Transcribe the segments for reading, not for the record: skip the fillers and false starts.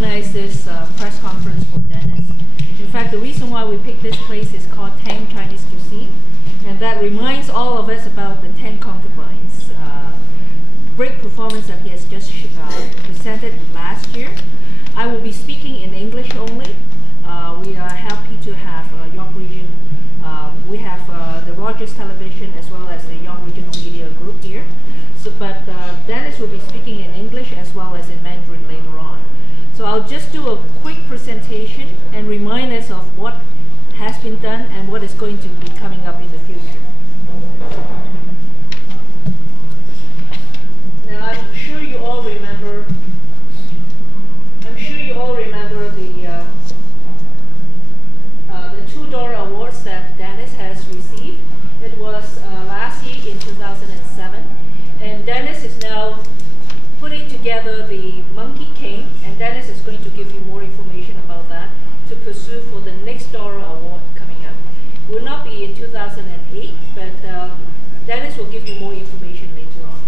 organize this press conference for Dennis. In fact, the reason why we picked this place is called Tang Chinese Cuisine, and that reminds all of us about the 10 concubines. Great performance that he has just presented last year. I will be speaking in English only. We are happy to have York Region. We have the Rogers Television as well as the York Regional Media Group here. But Dennis will be speaking in English as well as in Mandarin later on. So I'll just do a quick presentation and remind us of what has been done and what is going to be coming up in the future. Now I'm sure you all remember the 2 Dora Awards that Dennis has received. It was last year in 2007, and Dennis is now putting together the Monkey King, and Dennis is going to give you more information about that to pursue for the next Dora Award coming up. It will not be in 2008, but Dennis will give you more information later on.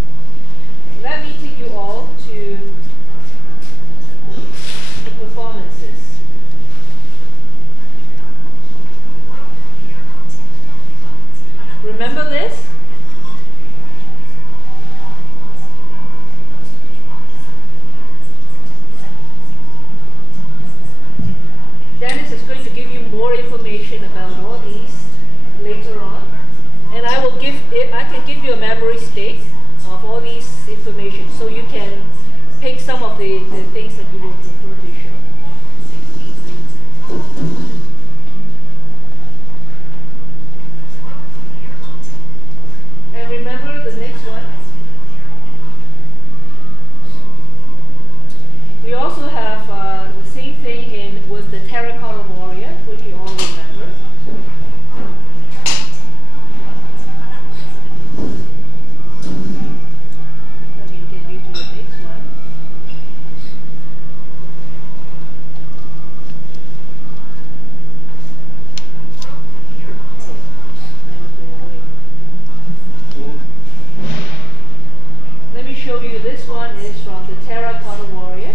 Let me take you all to the performances. Remember this? Dennis is going to give you more information about all these later on, and I can give you a memory state of all these information, so you can pick some of the things that you would prefer to show. And remember the next one. We also have the same thing with the Terracotta Warrior, which you all remember. Let me get you to the next one. Let me show you, this one is from the Terracotta Warriors.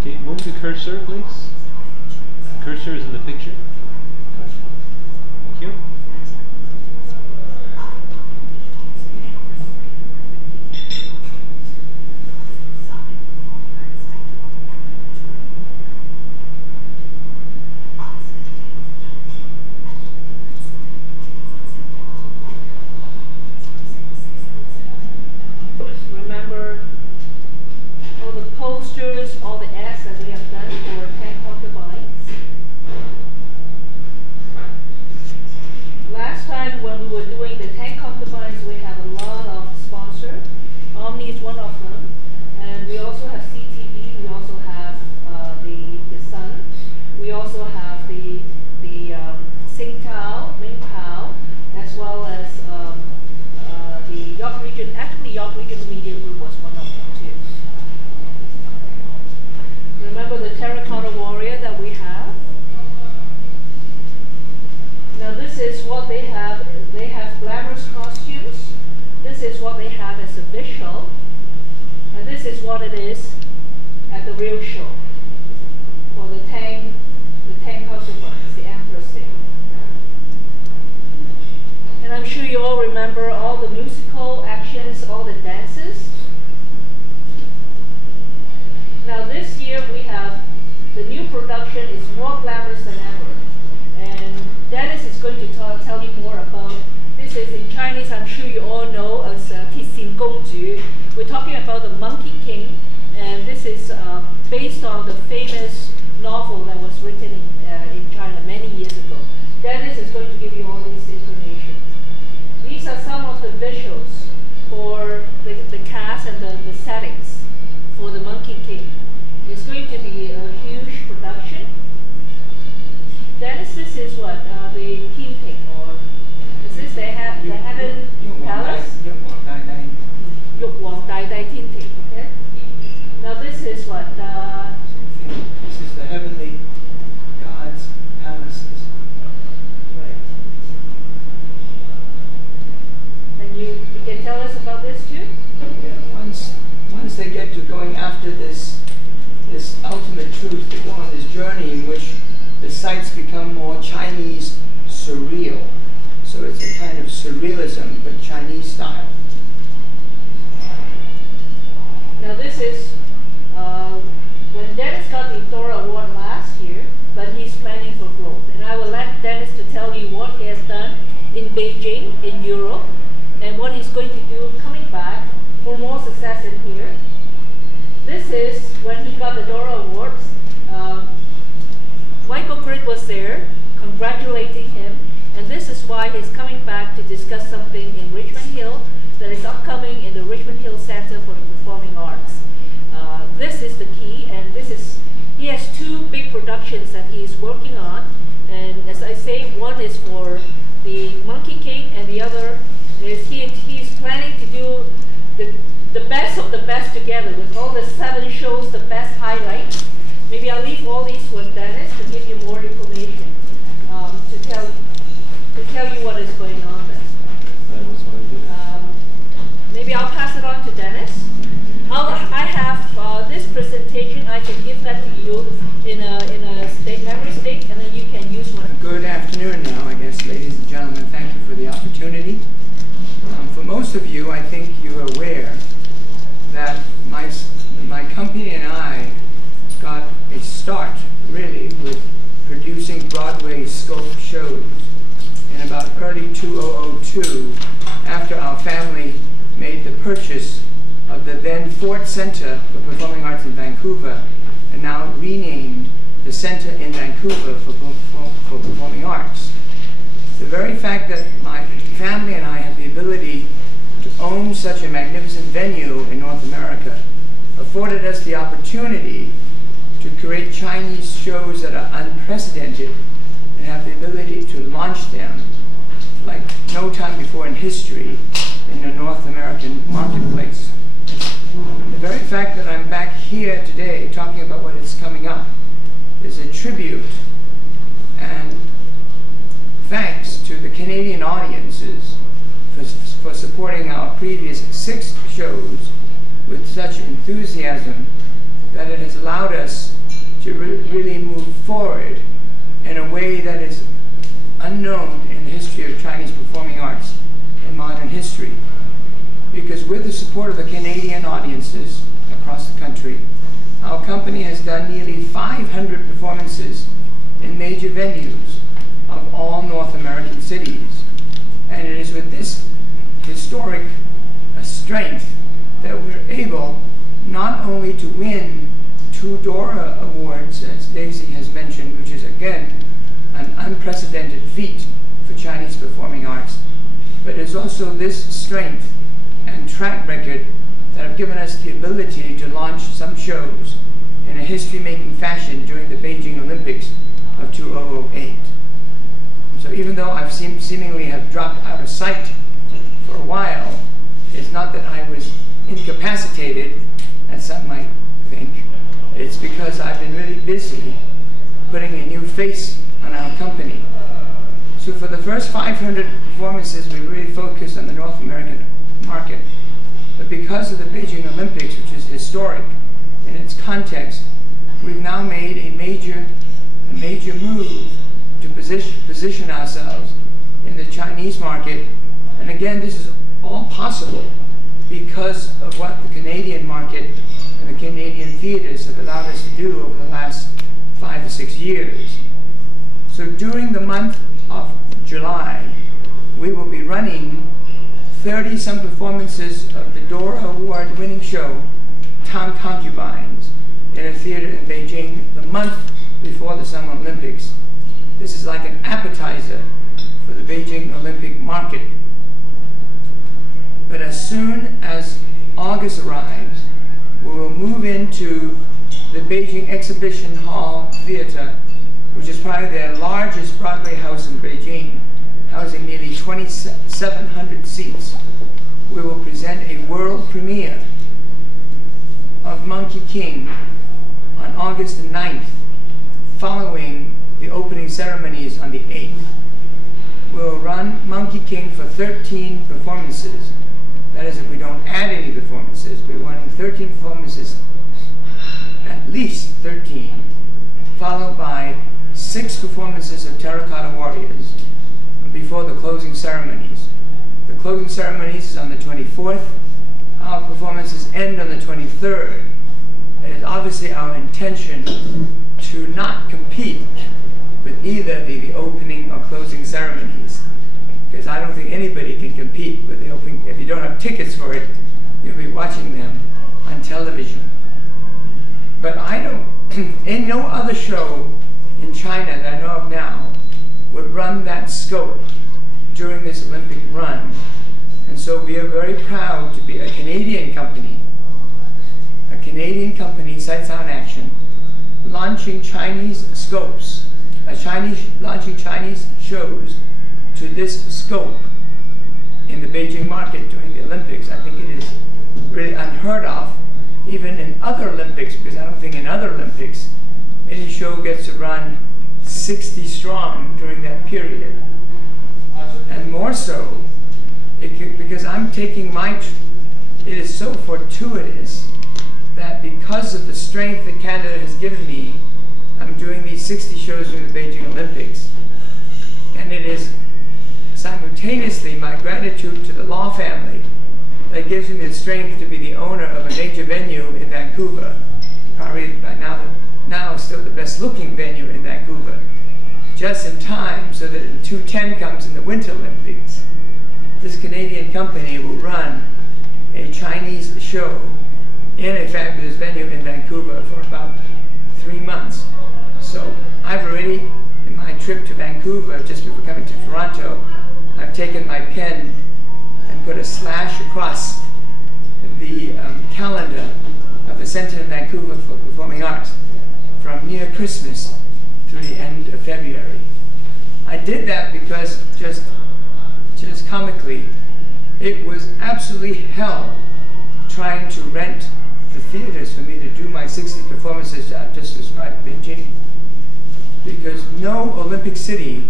Okay, move the cursor, please. The cursor is in the picture. Thank you. Remember all the posters, all the ads that we have done for 10 concubines. Last time when we were doing the 10 concubines, we have a lot of sponsors. Omni is one of them, and we also have CTV. We also have the Sun. We also have the Singtao, Mingpao, as well as the York Region. Actually, York Regional Media Group was one of them too. Remember the Terracotta Warrior that we have? Now this is what they have. They have glamorous costumes. This is what they have as a visual. And this is what it is at the real show for the Tang concubines, the Empress Day. And I'm sure you all remember all the musical actions, all the dances. Now this year we have the new production is more glamorous than ever. And Dennis is going to tell you more about, this is in Chinese, I'm sure you all know as Tixin Gongju. We're talking about the Monkey King, and this is based on the famous novel that was written in China many years ago. Dennis is going to give you all this information. These are some of the visuals for the cast and the settings for the Monkey King. It's going to be a huge production. Dennis, this is what? The Team Pig, or is this the Heaven Palace? Yuk Wang Dai Dai Team Pig, okay? Now this is what? This is the heavenly gods' palaces. Right. And you can tell us about this too? Yeah, once they get to going after this become more Chinese surreal. So it's a kind of surrealism, but Chinese style. Now this is when Dennis got the Dora Award last year, but he's planning for growth. And I will let Dennis to tell you what he has done in Beijing, in Europe, and what he's going to do coming back for more success in here. This is when he got the Dora Awards. Michael Grid was there congratulating him, and this is why he's coming back to discuss something in Richmond Hill that is upcoming in the Richmond Hill Center for the Performing Arts. This is the key, and he has two big productions that he is working on, and as I say, one is for the Monkey King, and the other is he's planning to do the best of the best together with all the 7 shows, the best highlights. Maybe I'll leave all these with Dennis to give you more information, to tell you what is going on there. Maybe I'll pass it on to Dennis. I have this presentation. I can give that to you in a memory stick, and then you can use one. Good afternoon now, I guess, ladies and gentlemen. Thank you for the opportunity. For most of you, I think you're aware that my company and I got a start, really, with producing Broadway scope shows in about early 2002, after our family made the purchase of the then Ford Center for Performing Arts in Vancouver, and now renamed the Center in Vancouver for Performing Arts. The very fact that my family and I have the ability to own such a magnificent venue in North America afforded us the opportunity to create Chinese shows that are unprecedented and have the ability to launch them like no time before in history in the North American marketplace. The very fact that I'm back here today talking about what is coming up is a tribute and thanks to the Canadian audiences for supporting our previous 6 shows with such enthusiasm that it has allowed us to really move forward in a way that is unknown in the history of Chinese performing arts in modern history. Because with the support of the Canadian audiences across the country, our company has done nearly 500 performances in major venues of all North American cities. And it is with this historic strength that we're able not only to win 2 Dora Awards, as Daisy has mentioned, which is again an unprecedented feat for Chinese performing arts, but it's also this strength and track record that have given us the ability to launch some shows in a history-making fashion during the Beijing Olympics of 2008. So even though I've seemingly have dropped out of sight for a while, it's not that I was incapacitated, as some might think. It's because I've been really busy putting a new face on our company. So for the first 500 performances, we really focused on the North American market. But because of the Beijing Olympics, which is historic in its context, we've now made a major move to position ourselves in the Chinese market. And again, this is all possible because of what the Canadian market and the Canadian theaters have allowed us to do over the last 5 to 6 years. So during the month of July, we will be running 30-some performances of the Dora Award-winning show, Town Concubines, in a theater in Beijing the month before the Summer Olympics. This is like an appetizer for the Beijing Olympic market. But as soon as August arrives, we will move into the Beijing Exhibition Hall Theater, which is probably their largest Broadway house in Beijing, housing nearly 2,700 seats. We will present a world premiere of Monkey King on August 9th, following the opening ceremonies on the 8th. We'll run Monkey King for 13 performances. That is, if we don't add any performances, we're running 13 performances, at least 13, followed by 6 performances of Terracotta Warriors before the closing ceremonies. The closing ceremonies is on the 24th. Our performances end on the 23rd. It is obviously our intention to not compete with either the opening or closing ceremonies, because I don't think anybody can compete with the opening. If you don't have tickets for it, you'll be watching them on television. But I don't, in no other show in China that I know of now would run that scope during this Olympic run. And so we are very proud to be a Canadian company, Sight Sound Action, launching Chinese scopes, launching Chinese shows to this scope in the Beijing market during the Olympics. I think it is really unheard of, even in other Olympics, because I don't think in other Olympics any show gets to run 60 strong during that period. And more so, because I'm taking it is so fortuitous that because of the strength that Canada has given me, I'm doing these 60 shows during the Beijing Olympics. And it is simultaneously my gratitude to the Law family that gives me the strength to be the owner of a major venue in Vancouver, probably by now still the best looking venue in Vancouver, just in time so that in 2010 comes in the Winter Olympics, this Canadian company will run a Chinese show in a fabulous venue in Vancouver for about 3 months. So I've already, in my trip to Vancouver, just before coming to Toronto, I've taken my pen and put a slash across the calendar of the Centre in Vancouver for Performing Arts from near Christmas through the end of February. I did that because, just comically, it was absolutely hell trying to rent the theaters for me to do my 60 performances that I've just described in Beijing. Because no Olympic city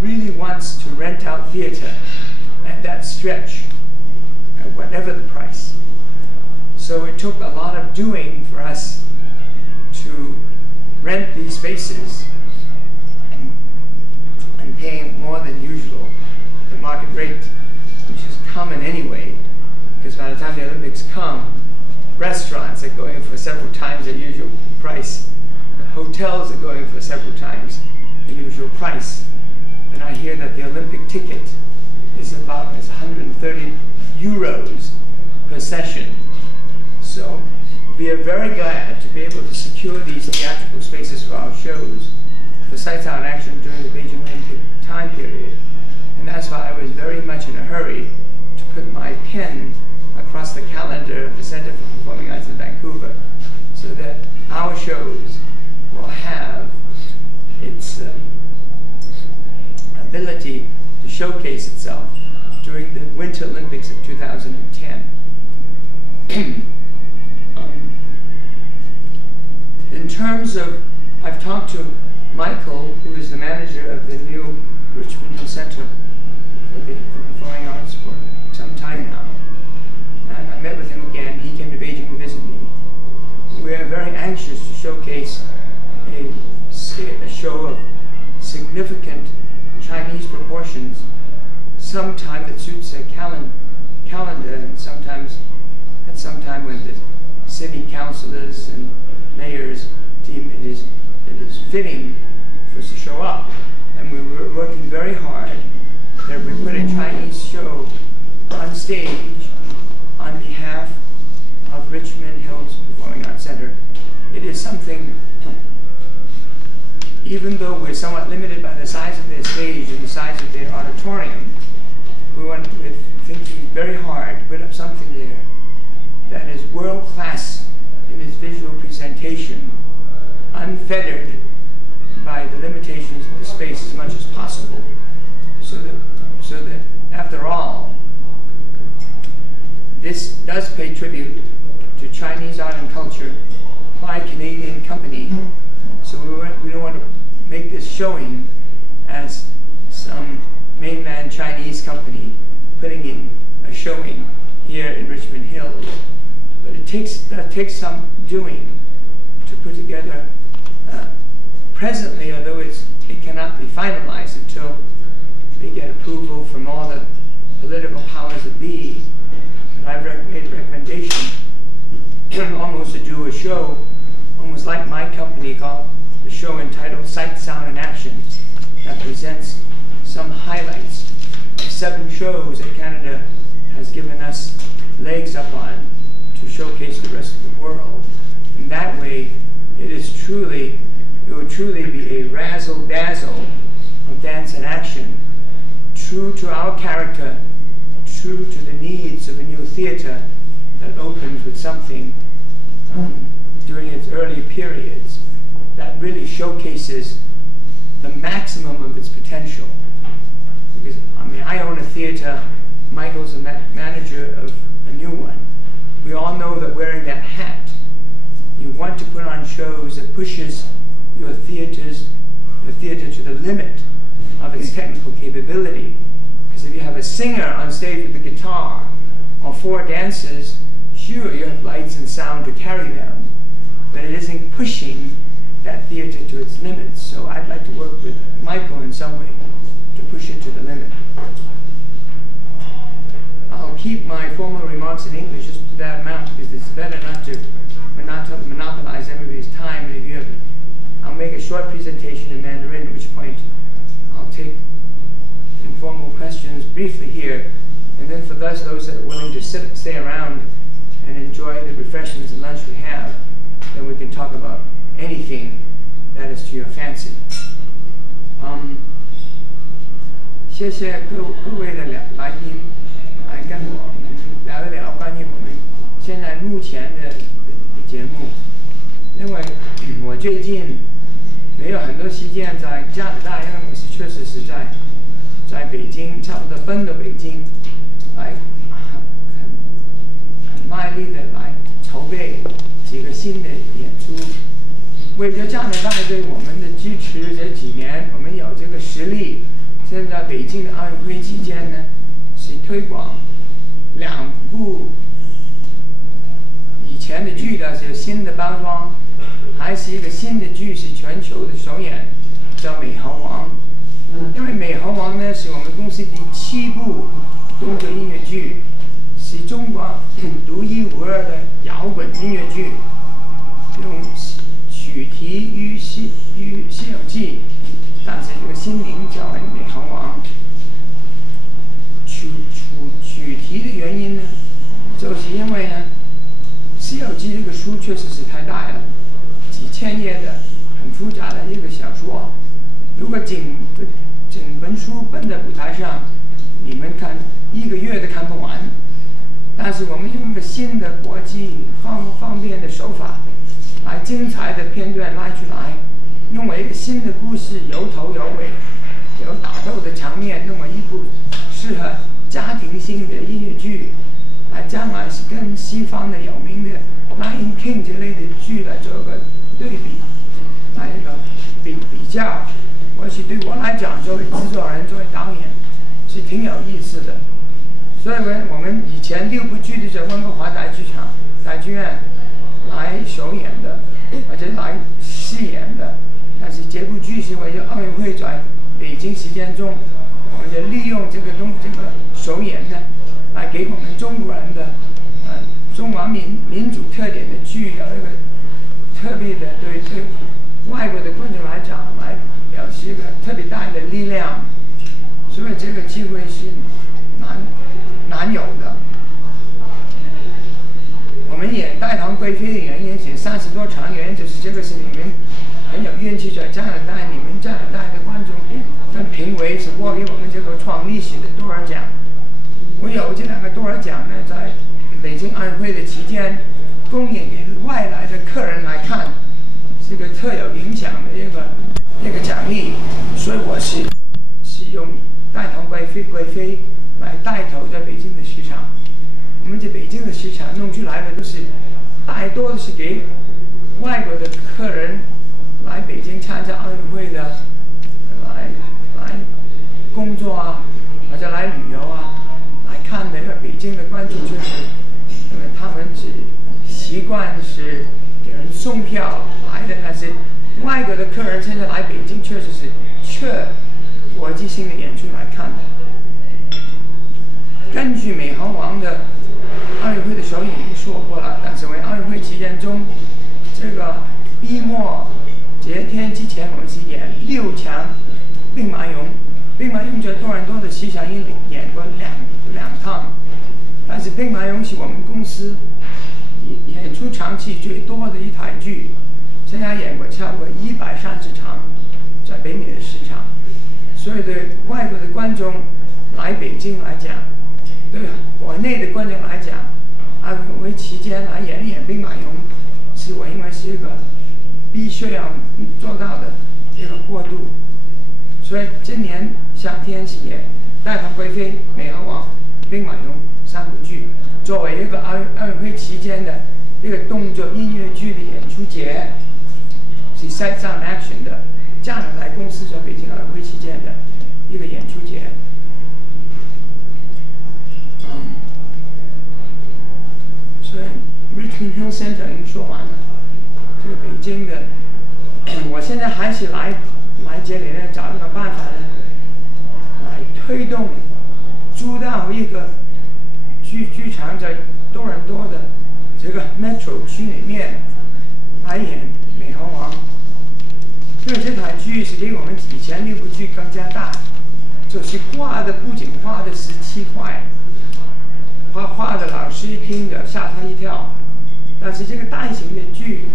really wants to rent out theater at that stretch, at whatever the price. So it took a lot of doing for us to rent these spaces and paying more than usual, the market rate, which is common anyway, because by the time the Olympics come, restaurants are going for several times their usual price. The hotels are going for several times the usual price. And I hear that the Olympic ticket is about 130 euros per session. So we are very glad to be able to secure these theatrical spaces for our shows for Sight Sound Action during the Beijing Olympic time period. And that's why I was very much in a hurry to put my pen across the calendar of the Centre for Performing Arts in Vancouver, so that our shows will have its ability to showcase itself during the Winter Olympics of 2010. In terms of, I've talked to Michael, who is the manager of the new Richmond Hill Center for Performing Arts for some time now. And I met with him again. He came to Beijing to visit me. We are very anxious to showcase a show of significant Chinese proportions, sometime that suits a calendar, and sometimes at some time when the city councillors and mayors deem it is fitting for us to show up. And we were working very hard that we put a Chinese show on stage on behalf of Richmond Hills Performing Arts Center. It is something, even though we're somewhat limited by the size of their stage and the size of their auditorium, we're thinking very hard to put up something there that is world class in its visual presentation, unfettered by the limitations of the space as much as possible, so that after all, this does pay tribute to Chinese art and culture by a Canadian company. So we don't want to make this showing as some mainland Chinese company putting in a showing here in Richmond Hills. But it takes some doing to put together presently, although it cannot be finalized until they get approval from all the political powers that be, I've made a recommendation almost to do a show, almost like my company, called the show entitled Sight, Sound, and Action, that presents some highlights of 7 shows that Canada has given us legs up on to showcase the rest of the world. In that way, it will truly be a razzle-dazzle of dance and action, true to our character, true to the needs of a new theater that opens with something during its early periods that really showcases the maximum of its potential. Because, I mean, I own a theater, Michael's a manager of a new one. We all know that wearing that hat, you want to put on shows that pushes your theater to the limit of its technical capability. Because if you have a singer on stage with a guitar, or 4 dancers, sure, you have lights and sound to carry them, but it isn't pushing that theater to its limits. So I'd like to work with Michael in some way to push it to the limit. I'll keep my formal remarks in English just to that amount, because it's better not to monopolize everybody's time. And if you have, I'll make a short presentation in Mandarin, at which point I'll take informal questions briefly here, and then for those that are willing to stay around and enjoy the refreshments and lunch we have, then we can talk about anything that is to your fancy. 谢谢各位的来宾来跟我们聊一聊关于我们现在目前的节目。因为我最近没有很多时间在加拿大，因为我确实是在北京，差不多奔到北京来很卖力的来筹备几个新的演出。为了加拿大对我们的支持，这几年我们有这个实力。现在北京的奥运会期间呢，是推广2部以前的剧的是新的包装，还是一个新的剧是全球的首演，叫《美猴王》。因为《美猴王》呢是我们公司第7部动作音乐剧，是中国独一无二的摇滚音乐剧，用取题于西游记》。但是这个新名叫《美猴王》，取题的原因呢，就是因为呢，《西游记》这个书确实是太大了，几千页的很复杂的一个小说。如果整本书搬在舞台上，你们看1个月都看不完。但是我们用一个新的国际方便的手法，来精彩的片段拉出来。弄为一个新的故事，有头有尾，有打斗的场面，弄为一部适合家庭性的音乐剧，来将来是跟西方的有名的《Lion King》这类的剧来做个对比，来一个比较。或许对我来讲，作为制作人、作为导演，是挺有意思的。所以我们以前6部剧都在温哥华大剧院来首演的，或者来试演的。但是这部剧是为了奥运会在北京时间中，我们就利用这个首演呢，来给我们中国人的中华民族特点的剧有一个特别的对外国的观众来讲，来表示一个特别大的力量。所以这个机会是难有的。我们演《大唐贵妃》的原因，写30多场原因就是这个是你们。很有运气，在加拿大，你们加拿大的观众跟评委是拨给我们这个创历史的多少奖。我有这2个多少奖呢，在北京奥运会的期间，公演给外来的客人来看，是个特有影响的一个奖励。所以我是用大唐贵妃来带头在北京的市场。我们在北京的市场弄出来的都是大多是给外国的客人。来北京参加奥运会的，来工作啊，或者来旅游啊，来看那个北京的观众就是，因为他们是习惯是给人送票来的，但是外国的客人现在来北京确实是缺国际性的演出来看的。根据美猴王的奥运会的时候已经说过了，但是为奥运会期间中这个闭幕节天之前，我们是演6强兵马俑。兵马俑在多伦多的西小英演过两趟，但是兵马俑是我们公司演出场期最多的一台剧，现在演过超过130场，在北美的市场。所以对外国的观众来北京来讲，对国内的观众来讲，奥运会期间来演一演兵马俑，是我认为是一个必须要做到的一个过渡。所以今年夏天是演《大唐贵妃》《美猴王》《兵马俑》3部剧，作为一个奥运会期间的一个动作音乐剧的演出节，是 Sights on Action 的加拿大公司在北京奥运会期间的一个演出节。所以 Richmond Hill Center 已经说完了，这个北京的，我现在还是来这里呢，找一个办法呢，来推动租到一个剧场在多伦多的这个 Metro 区里面来演《美猴王》，因为这台剧是比我们以前6部剧更加大，就是画的不仅画的17块，画的老师一听的吓他一跳。但是这个大型的剧，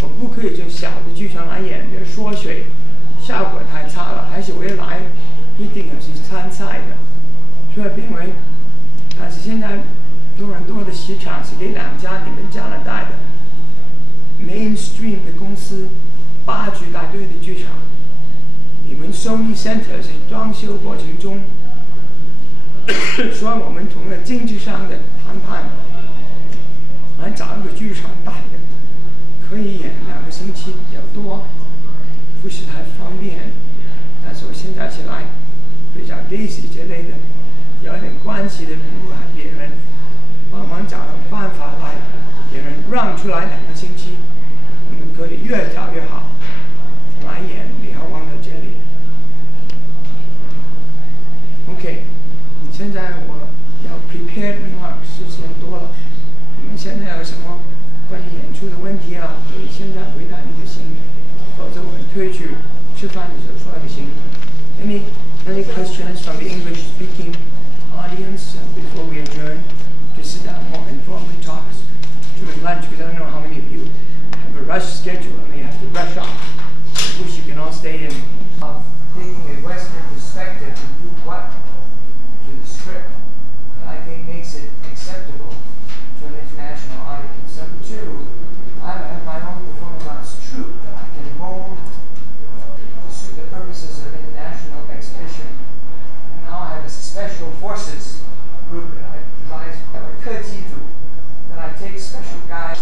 我不可以从小的剧场来演，这缩水效果太差了，还是我来一定要去参赛的。所以因为，但是现在多伦多的市场是给2家你们加拿大的 mainstream 的公司8举大队的剧场，你们 Sony Center 是装修过程中，所以我们从了经济上的谈判，来找一个剧场大的，可以演2个星期比较多，不是太方便。但是我现在是来比较 Daisy 这类的有点关系的人物，还别人帮忙找个办法来，别人让出来2个星期，我们可以越早越好来演《美猴王》的这里。OK， 现在我要 prepare remarks 时间多了，你们现在有什么关于演出的问题啊？可以现在回答你就行，否则我们退去吃饭的时候说就行。Any questions from the English-speaking audience before we adjourn to sit down more informally talk during lunch? Because I don't know how many of you have a rush schedule and may have to rush off. I wish you can all stay in. Taking a Western perspective to do what to the script that I think makes it acceptable to an international audience. Number 2, I have my own performance arts troupe that I can mold to suit the purposes of international exhibition. And now I have a special forces group that I devise, a 特技组 that I take special guys.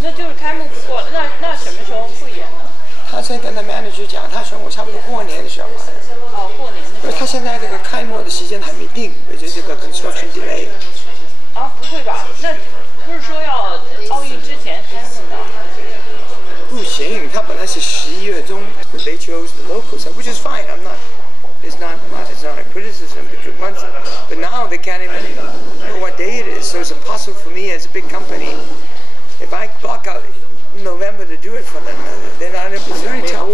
那就是开幕不过了，那什么时候复演呢？他先跟他 manager 讲，他说我差不多过年的时候来。哦，过年的时候。因为他现在这个开幕的时间还没定，而且这个 construction delay。啊，不会吧？那不是说要奥运之前开幕的？不行，他本来是11月中 ，they chose the locals, which is fine. It's not a criticism. But now they can't even know what day it is, so it's impossible for me as a big company. If I block out November to do it for them, they're not in a position to tell.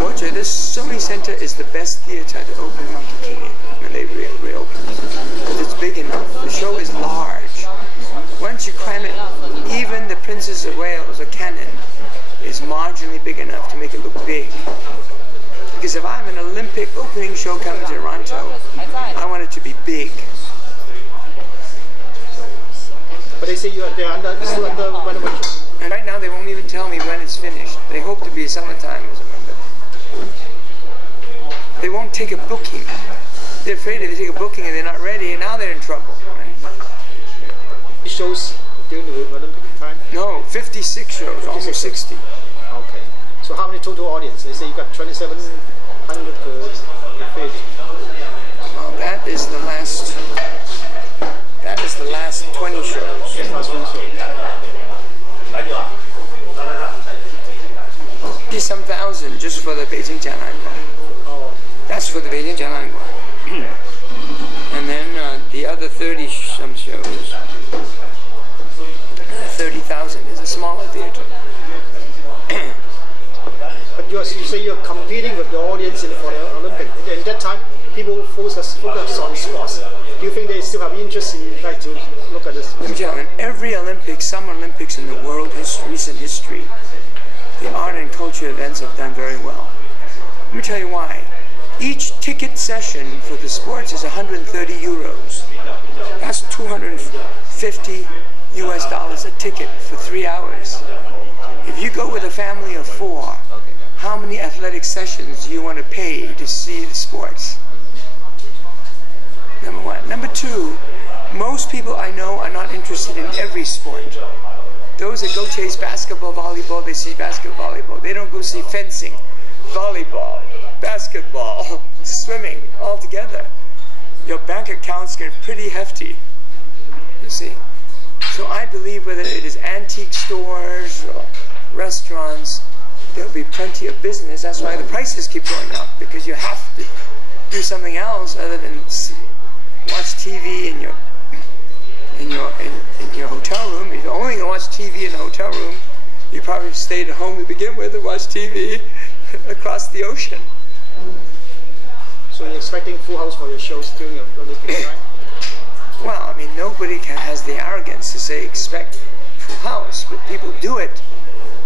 我觉得 Sony Center is the best theater to open Monkey King when they reopen. Because it's big enough. The show is large. Once you cram it, even the Princess of Wales or Cannon is marginally big enough to make it look big. Because if I have an Olympic opening show coming to Toronto, I want it to be big. But they say still under renovation. And right now they won't even tell me when it's finished. They hope to be summertime or something. They won't take a booking. They're afraid if they take a booking and they're not ready, and now they're in trouble. Right? It shows during the Olympic time? No, 56 shows, almost 60. Okay. So how many total audience? They say you got 2,700 per theater. Well, that is the last 20 shows. 50-some thousand just for the Beijing Jianlanguan. That's for the Beijing Jianlanguan. And then the other 30-some shows, 30,000 is a smaller theater. But you say you're competing with the audience for the Olympics. In that time, people focus on sports. Do you think they still have interest in like to look at this? Let me tell you, in every Olympics, Summer Olympics in the world recent history, the art and culture events have done very well. Let me tell you why. Each ticket session for the sports is 130 euros. That's $250 a ticket for 3 hours. If you go with a family of 4, how many athletic sessions do you want to pay to see the sports? Number one. Number two, most people I know are not interested in every sport. Those that go chase basketball, volleyball, they see basketball, volleyball. They don't go see fencing, volleyball, basketball, swimming, all together. Your bank accounts get pretty hefty, you see. So I believe whether it is antique stores or restaurants, there'll be plenty of business. That's why the prices keep going up, because you have to do something else other than watch TV in your hotel room. If you're only going to watch TV in a hotel room, you probably stayed at home to begin with and watch TV across the ocean. So you're expecting full house for your shows during the Olympics, right? Well, I mean, nobody has the arrogance to say expect full house, but people do it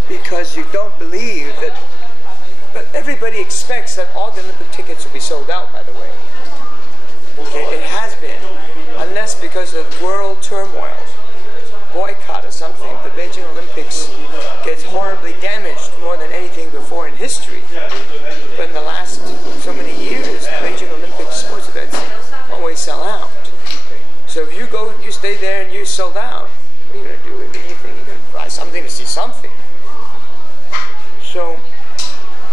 because you don't believe that. But everybody expects that all the Olympic tickets will be sold out, by the way. Okay, it has been, unless because of world turmoil, boycott or something, the Beijing Olympics gets horribly damaged more than anything before in history. But in the last so many years, the Beijing Olympic sports events always sell out. So if you go, you stay there and you sold out, what are you going to do? I mean, you think you're going to buy something to see something. So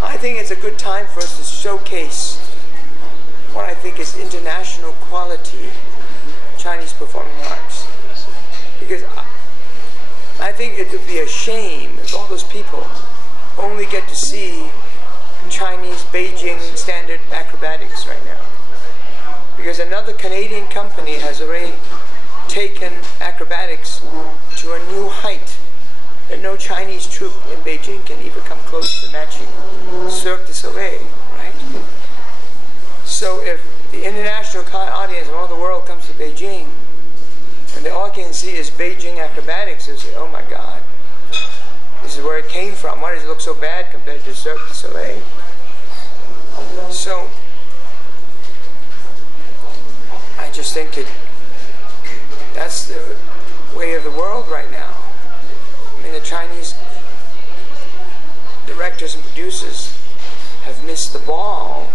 I think it's a good time for us to showcase what I think is international quality Chinese performing arts. Because I think it would be a shame if all those people only get to see Chinese Beijing standard acrobatics right now. Because another Canadian company has already taken acrobatics to a new height that no Chinese troupe in Beijing can even come close to matching Cirque du Soleil, right? So if the international audience of all the world comes to Beijing, and they all can see is Beijing acrobatics, they say, oh my God, this is where it came from. Why does it look so bad compared to Cirque du Soleil? So I just think that's the way of the world right now. I mean, the Chinese directors and producers have missed the ball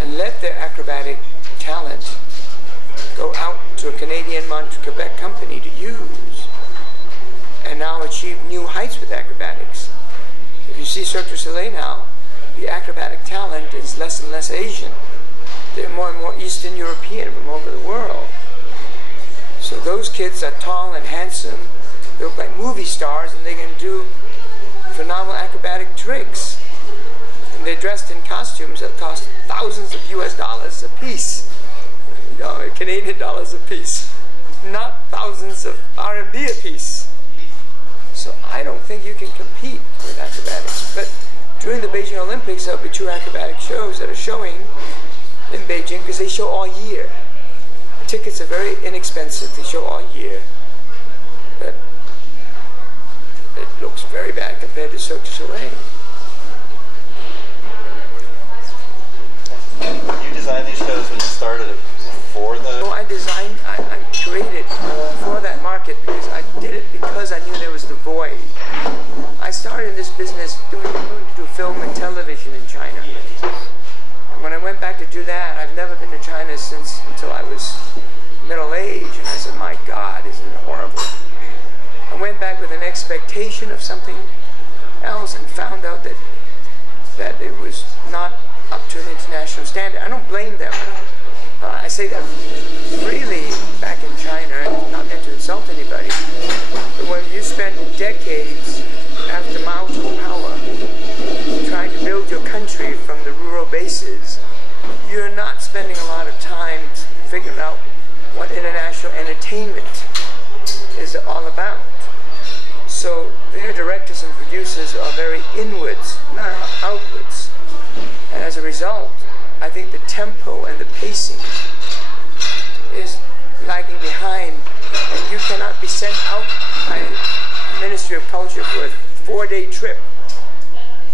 and let their acrobatic talent go out to a Canadian Quebec company to use and now achieve new heights with acrobatics. If you see Cirque du Soleil now, the acrobatic talent is less and less Asian. They're more and more Eastern European from all over the world. So those kids are tall and handsome, they look like movie stars, and they can do phenomenal acrobatic tricks. And they're dressed in costumes that cost thousands of US dollars a piece. You know, Canadian dollars a piece. Not thousands of RMB a piece. So I don't think you can compete with acrobatics. But during the Beijing Olympics, there'll be 2 acrobatic shows that are showing in Beijing because they show all year. Tickets are very inexpensive. They show all year. But it looks very bad compared to Cirque du Soleil. You designed these shows when you started it for the... No, I created for that market because I did it because I knew there was the void. I started in this business doing film and television in China. And when I went back to do that, I've never been to China until I was middle age, and I said, my God, isn't it horrible? I went back with an expectation of something else and found out that it was not up to an international standard. I don't blame them. I say that freely back in China, and not meant to insult anybody, but when you spend decades after Mao took power trying to build your country from the rural bases, you're not spending a lot of time figuring out what international entertainment is all about. So their directors and producers are very inwards, not outwards. And as a result, I think the tempo and the pacing is lagging behind, and you cannot be sent out by Ministry of Culture for a 4-day trip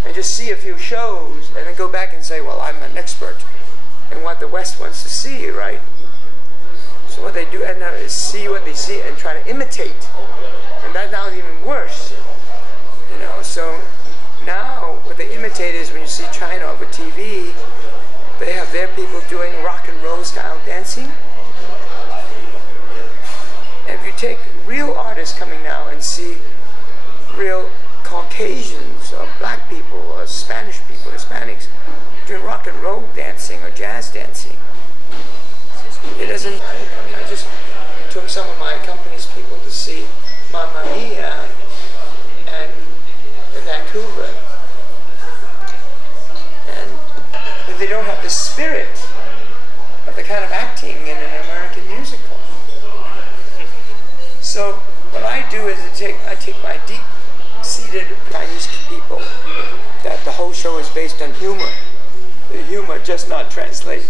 and just see a few shows and then go back and say, well, I'm an expert in what the West wants to see, right? So what they do is see what they see and try to imitate, and that's now even worse, you know. So now what they imitate is when you see China over TV, they have their people doing rock and roll style dancing. And if you take real artists coming now and see real Caucasians or black people or Spanish people, Hispanics, doing rock and roll dancing or jazz dancing, it doesn't. I just took some of my company's people to see Mamma Mia and in Vancouver, and they don't have the spirit of the kind of acting in an American musical. So what I do is I take my deep-seated Chinese people that the whole show is based on humor. The humor just not translate.